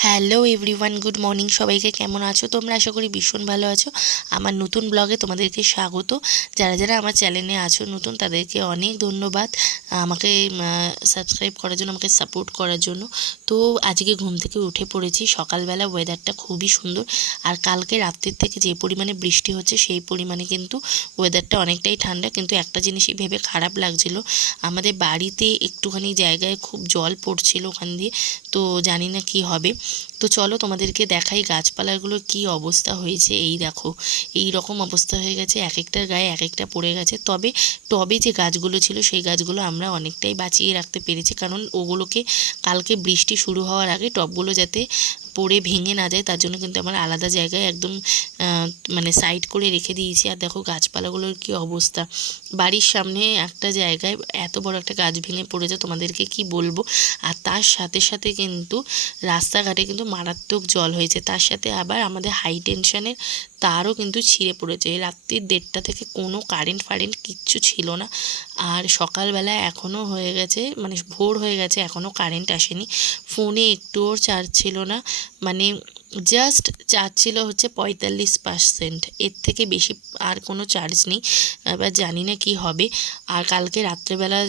Hello everyone good morning সবাইকে কেমন আছো? তোমরা আশা করি ভীষণ ভালো আছো। আমার নতুন ব্লগে তোমাদেরকে স্বাগত। যারা যারা আমার চ্যানেলে আছো নতুন, তাদেরকে অনেক ধন্যবাদ আমাকে সাবস্ক্রাইব করার জন্য, আমাকে সাপোর্ট করার জন্য। তো আজকে ঘুম থেকে উঠে পড়েছি। সকালবেলা ওয়েদারটা খুবই সুন্দর। আর কালকে রাত্রির থেকে যে পরিমাণে বৃষ্টি হচ্ছে, সেই পরিমাণে কিন্তু ওয়েদারটা অনেকটাই ঠান্ডা। কিন্তু একটা জিনিসই ভেবে খারাপ লাগছিল। আমাদের বাড়িতে একটুখানি জায়গায় খুব জল পড়ছিল ওখান দিয়ে। তো জানি না কি হবে। তো চলো তোমাদেরকে দেখাই গাছপালাগুলো কি অবস্থা হয়েছে। এই দেখো, এই রকম অবস্থা হয়ে গেছে এক একটার গায়ে এক একটা পড়ে গেছে। তবে টবে যে গাছগুলো ছিল, সেই গাছগুলো আমরা অনেকটাই বাঁচিয়ে রাখতে পেরেছি। কারণ ওগুলোকে কালকে বৃষ্টি শুরু হওয়ার আগে টবগুলো যাতে পড়ে ভেঙে না যায়, তার জন্য কিন্তু আমার আলাদা জায়গায় একদম মানে সাইড করে রেখে দিয়েছি। আর দেখো গাছপালাগুলোর কি অবস্থা। বাড়ির সামনে একটা জায়গায় এত বড় একটা গাছ ভেঙে পড়েছে, তোমাদেরকে কি বলব? আর তার সাথে সাথে কিন্তু রাস্তাঘাটে কিন্তু মারাত্মক জল হয়েছে। তার সাথে আবার আমাদের হাই টেনশনের তারও কিন্তু ছিঁড়ে পড়েছে। রাত্রি দেড়টা থেকে কোনো কারেন্ট ফারেন্ট কিচ্ছু ছিল না। আর সকালবেলা এখনও হয়ে গেছে মানে ভোর হয়ে গেছে এখনও কারেন্ট আসেনি। ফোনে একটুও চার্জ ছিল না। মানে জাস্ট চার্জ ছিল হচ্ছে পঁয়তাল্লিশ পার্সেন্ট এর থেকে বেশি আর কোনো চার্জ নেই। এবার জানি না কি হবে। আর কালকে রাত্রেবেলা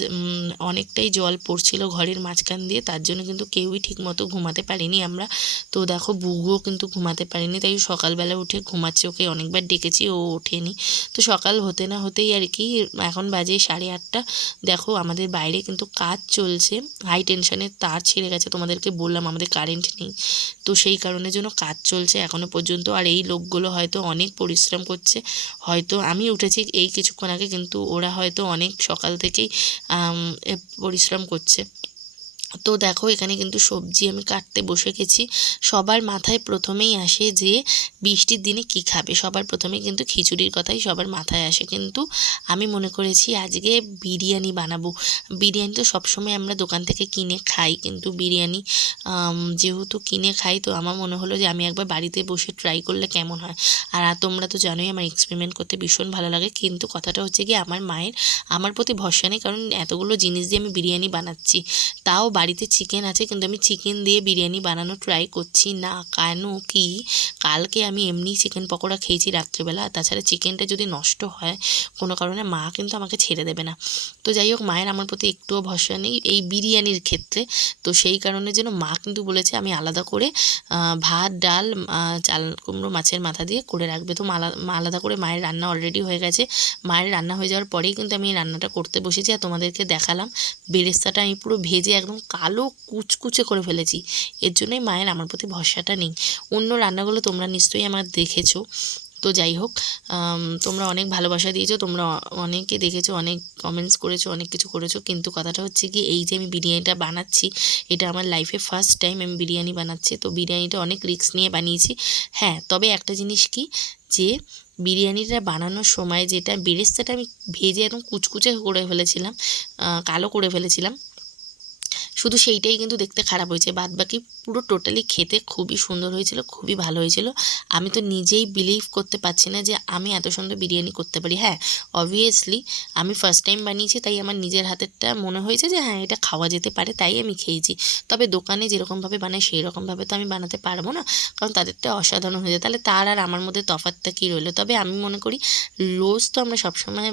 অনেকটাই জল পড়ছিল ঘরের মাঝখান দিয়ে। তার জন্য কিন্তু কেউই ঠিকমতো ঘুমাতে পারিনি আমরা। তো দেখো বুগুও কিন্তু ঘুমাতে পারিনি। তাই সকালবেলা উঠে ঘুমাচ্ছে। ওকে অনেকবার ডেকেছি, ও ওঠেনি। তো সকাল হতে না হতেই আর কি, এখন বাজে সাড়ে আটটা। দেখো, আমাদের বাইরে কিন্তু কাজ চলছে। হাই টেনশনের তার ছিঁড়ে গেছে, তোমাদেরকে বললাম। আমাদের কারেন্ট নেই। তো সেই কারণের জন্য কাজ চলছে এখনও পর্যন্ত। আর এই লোকগুলো হয়তো অনেক পরিশ্রম করছে। হয়তো আমি উঠেছি এই কিছুক্ষণ আগে, কিন্তু ওরা হয়তো অনেক সকাল থেকেই পরিশ্রম করছে। তো দেখো, এখানে কিন্তু সবজি আমি কাটতে বসে গেছি। সবার মাথায় প্রথমেই আসে যে বৃষ্টির দিনে কি খাবে। সবার প্রথমে কিন্তু খিচুড়ির কথাই সবার মাথায় আসে। কিন্তু আমি মনে করেছি আজকে বিরিয়ানি বানাবো। বিরিয়ানি তো সবসময় আমরা দোকান থেকে কিনে খাই, কিন্তু বিরিয়ানি যেহেতু কিনে খাই, তো আমার মনে হলো যে আমি একবার বাড়িতে বসে ট্রাই করলে কেমন হয়। আর তোমরা তো জানোই আমার এক্সপেরিমেন্ট করতে ভীষণ ভালো লাগে। কিন্তু কথাটা হচ্ছে কি আমার মায়ের, আমার প্রতি ভরসা নেই। কারণ এতগুলো জিনিস দিয়ে আমি বিরিয়ানি বানাচ্ছি, তাও বাড়িতে চিকেন আছে, কিন্তু আমি চিকেন দিয়ে বিরিয়ানি বানানো ট্রাই করছি না। কেন কি? কালকে আমি এমনি চিকেন পকোড়া খেয়েছি রাত্রিবেলা তাছাড়া চিকেনটা যদি নষ্ট হয়, কোনো কারণে মা কিন্তু আমাকে ছেড়ে দেবে না। তো যাই হোক, মায়ের আমার প্রতি একটুও ভরসা নেই এই বিরিয়ানির ক্ষেত্রে। তো সেই কারণে যেন মা কিন্তু বলেছে, আমি আলাদা করে ভাত, ডাল চাল কুমড়ো, মাছের মাথা দিয়ে করে রাখবে। তো মা আলাদা করে মায়ের রান্না অলরেডি হয়ে গেছে। মায়ের রান্না হয়ে যাওয়ার পরেই কিন্তু আমি এই রান্নাটা করতে বসেছি, আর তোমাদেরকে দেখালাম। বেরেস্তাটা আমি পুরো ভেজে একদম কালো কুচকুচে করে ফেলেছি। এর জন্যই মায়ের আমার প্রতি ভরসাটা নেই। অন্য রান্নাগুলো তোমরা নিশ্চয়ই আমার দেখেছ। তো যাই হোক তোমরা অনেক ভালোবাসা দিয়েছ, তোমরা অনেকে দেখেছ, অনেক কমেন্টস করেছ, অনেক কিছু করেছ। কিন্তু কথাটা হচ্ছে কি, এই যে আমি বিরিয়ানিটা বানাচ্ছি, এটা আমার লাইফে ফার্স্ট টাইম আমি বিরিয়ানি বানাচ্ছি। তো বিরিয়ানিটা অনেক রিস্ক নিয়ে বানিয়েছি। হ্যাঁ তবে একটা জিনিস কি, যে বিরিয়ানিটা বানানোর সময় যেটা বেরেস্তাটা আমি ভেজে একদম কুচকুচে করে ফেলেছিলাম কালো করে ফেলেছিলাম শুধু সেইটাই কিন্তু দেখতে খারাপ হয়েছে। বাদ বাকি পুরো টোটালি খেতে খুবই সুন্দর হয়েছিল, খুবই ভালো হয়েছিল। আমি তো নিজেই বিলিভ করতে পারছি না যে আমি এত সুন্দর বিরিয়ানি করতে পারি। হ্যাঁ অবভিয়াসলি আমি ফার্স্ট টাইম বানিয়েছি, তাই আমার নিজের হাতেরটা মনে হয়েছে যে হ্যাঁ এটা খাওয়া যেতে পারে, তাই আমি খেয়েছি। তবে দোকানে যেরকমভাবে বানায় সেই রকমভাবে তো আমি বানাতে পারব না, কারণ তাদেরটা অসাধারণ হয়ে যায় তাহলে তার আর আমার মধ্যে তফাৎটা কী রইল? তবে আমি মনে করি রোজ তো আমরা সবসময়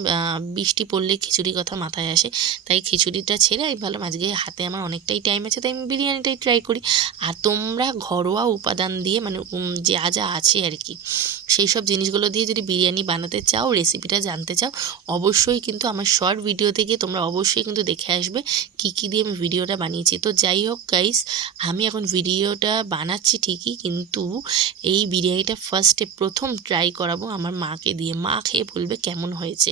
বৃষ্টি পড়লেই খিচুড়ি কথা মাথায় আসে, তাই খিচুড়িটা ছেড়ে আমি ভাবলাম আজকে হাতে আমার অনেকটাই টাইম আছে, তাই আমি বিরিয়ানিটাই ট্রাই করি। আর তোমরা ঘরোয়া উপাদান দিয়ে মানে যা যা আছে আর কি সেই সব জিনিসগুলো দিয়ে যদি বিরিয়ানি বানাতে চাও রেসিপিটা জানতে চাও, অবশ্যই কিন্তু আমার শর্ট ভিডিওতে গিয়ে তোমরা অবশ্যই কিন্তু দেখে আসবে কী কী দিয়ে আমি ভিডিওটা বানিয়েছি। তো যাই হোক গাইস আমি এখন ভিডিওটা বানাচ্ছি ঠিকই, কিন্তু এই বিরিয়ানিটা ফার্স্টে প্রথম ট্রাই করাবো আমার মাকে দিয়ে। মা খেয়ে বলবে কেমন হয়েছে।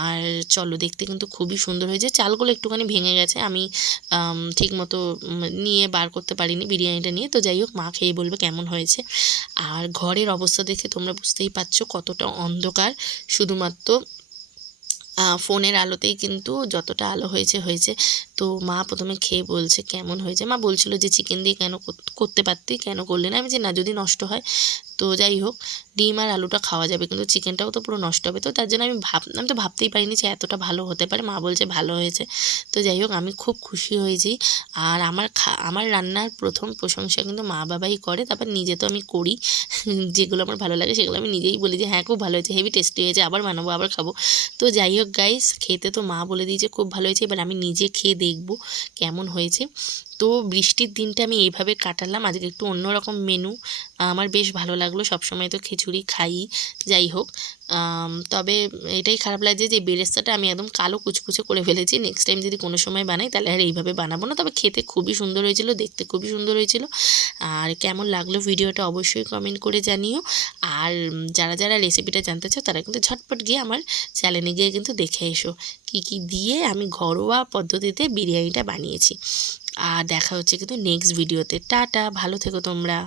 আর চলো দেখতে কিন্তু খুবই সুন্দর হয়েছে। চালগুলো একটুখানি ভেঙে গেছে। আমি আম, ঠিক মতো নিয়ে বার করতে পারিনি বিরিয়ানিটা নিয়ে। তো যাই হোক মা খেয়ে বলবে কেমন হয়েছে। আর ঘরের অবস্থা দেখে তোমরা বুঝতেই পারছ কতটা অন্ধকার। শুধুমাত্র ফোনের আলোতেই কিন্তু যতটা আলো হয়েছে হয়েছে। তো মা প্রথমে খেয়ে বলছে কেমন হয়েছে। মা বলছিল যে চিকেন দিয়ে কেন কর- করতে পারতি? কেন করলে না? আমি যে না যদি নষ্ট হয় তো যাই হোক, ডিম আর আলুটা খাওয়া যাবে। কিন্তু চিকেনটাও তো পুরো নষ্ট হবে। তো তার জন্য আমি ভাব, আমি তো ভাবতেই পারিনি যে এতটা ভালো হতে পারে। মা বলছে ভালো হয়েছে। তো যাই হোক, আমি খুব খুশি হয়েছি। আর আমার আমার রান্নার প্রথম প্রশংসা কিন্তু মা বাবাই করে। তারপর নিজে তো আমি করি। যেগুলো আমার ভালো লাগে সেগুলো আমি নিজেই বলি যে হ্যাঁ খুব ভালো হয়েছে। হেভি টেস্টি হয়েছে। আবার বানাবো, আবার খাব। তো যাই হোক গাইস খেতে তো মা বলে দিয়েছে, খুব ভালো হয়েছে। এবার আমি নিজে খেয়ে দেখব কেমন হয়েছে। তো বৃষ্টির দিনটা আমি এইভাবে কাটালাম। আজকে একটু অন্যরকম মেনু আমার বেশ ভালো লাগল। সবসময় তো খিচুড়ি খাই। যাই হোক তবে এটাই খারাপ লাগছে যে বেরেস্তাটা আমি একদম কালো কুচকুচে করে ফেলেছি। নেক্সট টাইম যদি কোনো সময় বানাই, তাহলে আর এইভাবে বানাবো না। তবে খেতে খুবই সুন্দর হয়েছিল, দেখতে খুবই সুন্দর হয়েছিল। আর কেমন লাগল ভিডিওটা অবশ্যই কমেন্ট করে জানিও। আর যারা যারা রেসিপিটা জানতে চাও, তারা কিন্তু ঝটপট গিয়ে আমার চ্যানেলে গিয়ে কিন্তু দেখে এসো। কি কি দিয়ে আমি ঘরোয়া পদ্ধতিতে বিরিয়ানিটা বানিয়েছি। আর দেখা হচ্ছে কিন্তু নেক্সট ভিডিওতে টাটা ভালো থেকো তোমরা।